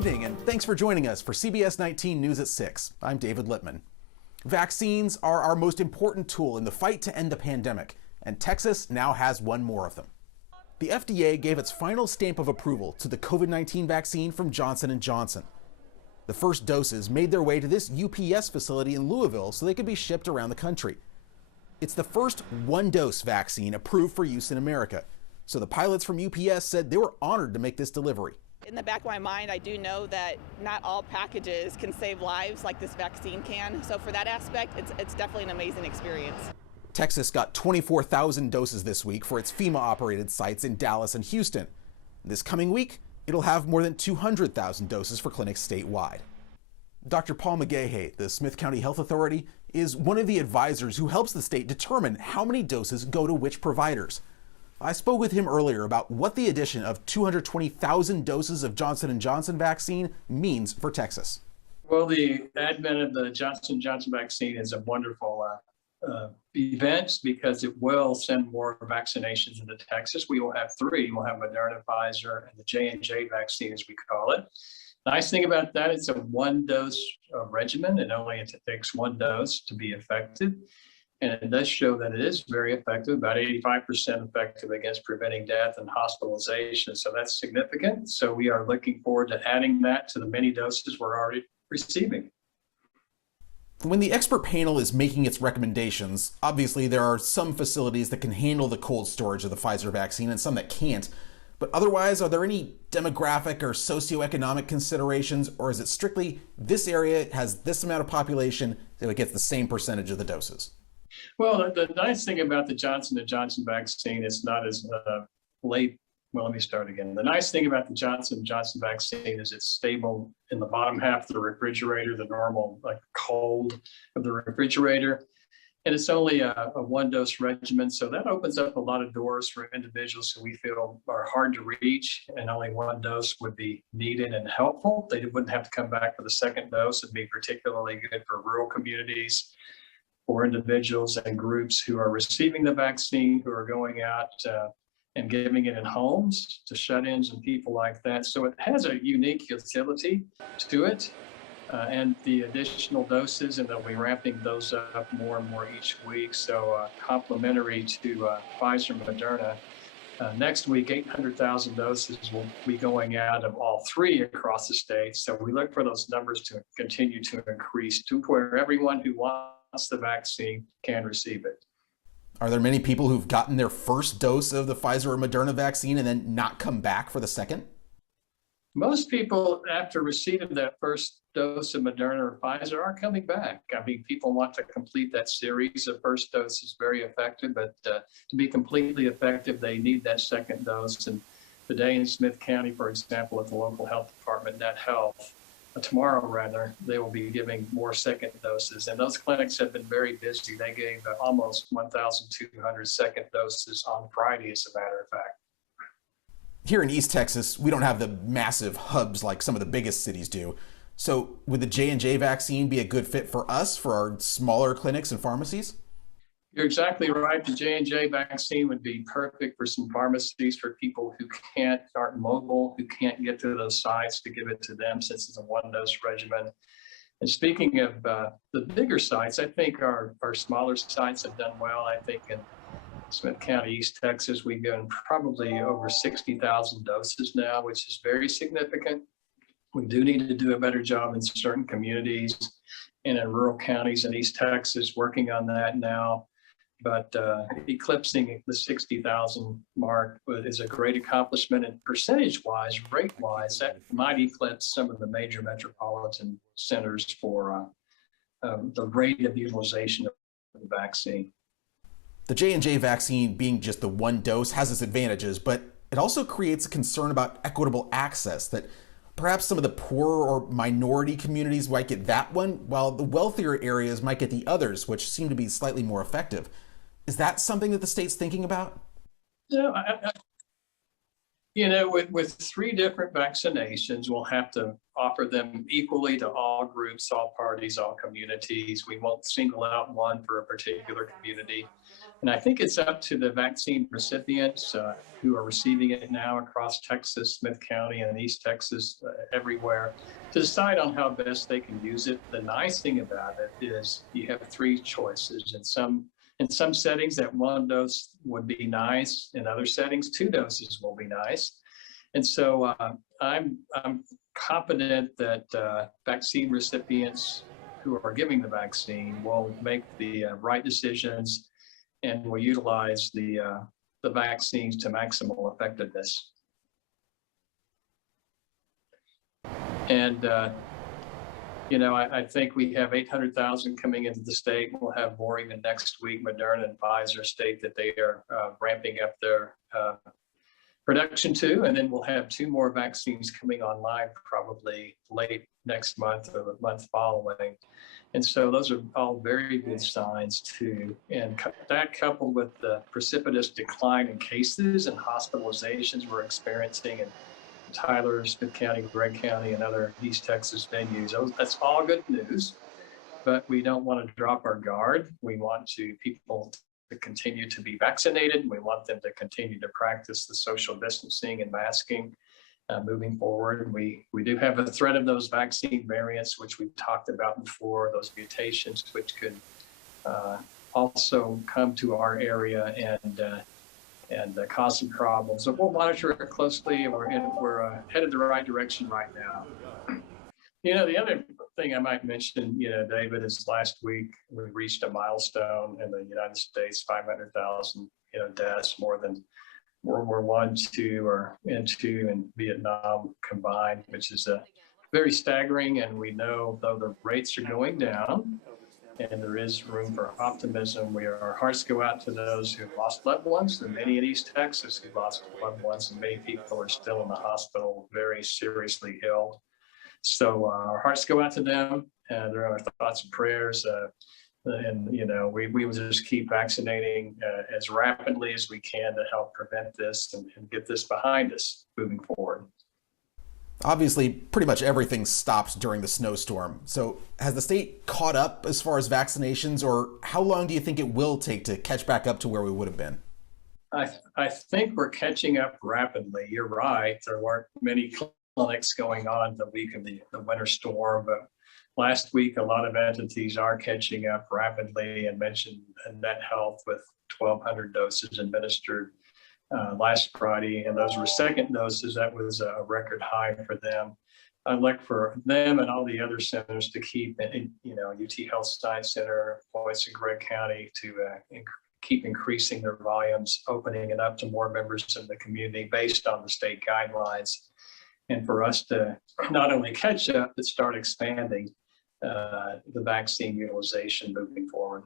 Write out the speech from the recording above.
evening, and thanks for joining us for CBS 19 News at 6. I'm David Littman. Vaccines are our most important tool in the fight to end the pandemic, and Texas now has one more of them. The FDA gave its final stamp of approval to the COVID-19 vaccine from Johnson & Johnson. The first doses made their way to this UPS facility in Louisville so they could be shipped around the country. It's the first one-dose vaccine approved for use in America, so the pilots from UPS said they were honored to make this delivery. In the back of my mind, I do know that not all packages can save lives like this vaccine can. So for that aspect, it's definitely an amazing experience. Texas got 24,000 doses this week for its FEMA-operated sites in Dallas and Houston. This coming week, it'll have more than 200,000 doses for clinics statewide. Dr. Paul McGaha, the Smith County Health Authority, is one of the advisors who helps the state determine how many doses go to which providers. I spoke with him earlier about what the addition of 220,000 doses of Johnson & Johnson vaccine means for Texas. Well, the advent of the Johnson & Johnson vaccine is a wonderful event because it will send more vaccinations into Texas. We will have three. We'll have Moderna, Pfizer, and the J&J vaccine, as we call it. The nice thing about that, it's a one-dose regimen. It only takes one dose to be effective. And it does show that it is very effective, about 85% effective against preventing death and hospitalization. So that's significant. So we are looking forward to adding that to the many doses we're already receiving. When the expert panel is making its recommendations, obviously there are some facilities that can handle the cold storage of the Pfizer vaccine and some that can't. But otherwise, are there any demographic or socioeconomic considerations, or is it strictly this area has this amount of population so it gets the same percentage of the doses? Well, the nice thing about the Johnson & Johnson vaccine, it's not as late. Well, let me start again. The nice thing about the Johnson & Johnson vaccine is it's stable in the bottom half of the refrigerator, the normal cold of the refrigerator. And it's only a one-dose regimen. So that opens up a lot of doors for individuals who we feel are hard to reach, and only one dose would be needed and helpful. They wouldn't have to come back for the second dose. It'd be particularly good for rural communities, for individuals and groups who are receiving the vaccine, who are going out and giving it in homes to shut-ins and people like that. So it has a unique utility to it. And the additional doses, and they'll be ramping those up more and more each week. So complementary to Pfizer and Moderna. Next week, 800,000 doses will be going out of all three across the state. So we look for those numbers to continue to increase to where everyone who wants the vaccine can receive it. Are there many people who've gotten their first dose of the Pfizer or Moderna vaccine and then not come back for the second? Most people, after receiving that first dose of Moderna or Pfizer, are coming back. I mean, people want to complete that series. The first dose is very effective, but to be completely effective, they need that second dose. And today in Smith County, for example, at the local health department, Net Health, tomorrow rather, they will be giving more second doses. And those clinics have been very busy. They gave almost 1,200 second doses on Friday, as a matter of fact. Here in East Texas, we don't have the massive hubs like some of the biggest cities do. So would the J&J vaccine be a good fit for us, for our smaller clinics and pharmacies? You're exactly right. The J&J vaccine would be perfect for some pharmacies, for people who aren't mobile, who can't get to those sites, to give it to them since it's a one-dose regimen. And speaking of the bigger sites, I think our smaller sites have done well. I think in Smith County, East Texas, we've given probably over 60,000 doses now, which is very significant. We do need to do a better job in certain communities and in rural counties in East Texas, working on that now. But eclipsing the 60,000 mark is a great accomplishment, and percentage-wise, rate-wise, that might eclipse some of the major metropolitan centers for the rate of utilization of the vaccine. The J&J vaccine being just the one dose has its advantages, but it also creates a concern about equitable access, that perhaps some of the poorer or minority communities might get that one, while the wealthier areas might get the others, which seem to be slightly more effective. Is that something that the state's thinking about? No, With three different vaccinations, we'll have to offer them equally to all groups, all parties, all communities. We won't single out one for a particular community. And I think it's up to the vaccine recipients who are receiving it now across Texas, Smith County, and East Texas, everywhere, to decide on how best they can use it. The nice thing about it is you have three choices. In some settings, that one dose would be nice. In other settings, two doses will be nice. And so I'm confident that vaccine recipients who are giving the vaccine will make the right decisions and will utilize the vaccines to maximal effectiveness. And I think we have 800,000 coming into the state. We'll have more even next week. Moderna and Pfizer state that they are ramping up their production too. And then we'll have 2 more vaccines coming online probably late next month or the month following. And so those are all very good signs too. And that coupled with the precipitous decline in cases and hospitalizations we're experiencing in Tyler, Smith County, Gregg County, and other East Texas venues. That's all good news, but we don't want to drop our guard. We want people to continue to be vaccinated. We want them to continue to practice the social distancing and masking moving forward. We do have a threat of those vaccine variants, which we've talked about before, those mutations, which could also come to our area and cause some problems. So we'll monitor it closely, and we're headed the right direction right now. The other thing I might mention, David, is last week we reached a milestone in the United States, 500,000, deaths, more than World War I, II, and Vietnam combined, which is very staggering. And we know, though the rates are going down, and there is room for optimism, our hearts go out to those who've lost loved ones, and many in East Texas who've lost loved ones, and many people are still in the hospital very seriously ill. So our hearts go out to them, and they're our thoughts and prayers. We will just keep vaccinating as rapidly as we can to help prevent this and get this behind us moving forward. Obviously, pretty much everything stopped during the snowstorm. So has the state caught up as far as vaccinations, or how long do you think it will take to catch back up to where we would have been? I think we're catching up rapidly. You're right. There weren't many clinics going on the week of the winter storm, but last week a lot of entities are catching up rapidly, and mentioned Net Health with 1,200 doses administered last Friday, and those were second doses. That was a record high for them. I'd like for them and all the other centers to keep, UT Health Science Center, Boyce and Gregg County, to keep increasing their volumes, opening it up to more members of the community based on the state guidelines, and for us to not only catch up, but start expanding the vaccine utilization moving forward.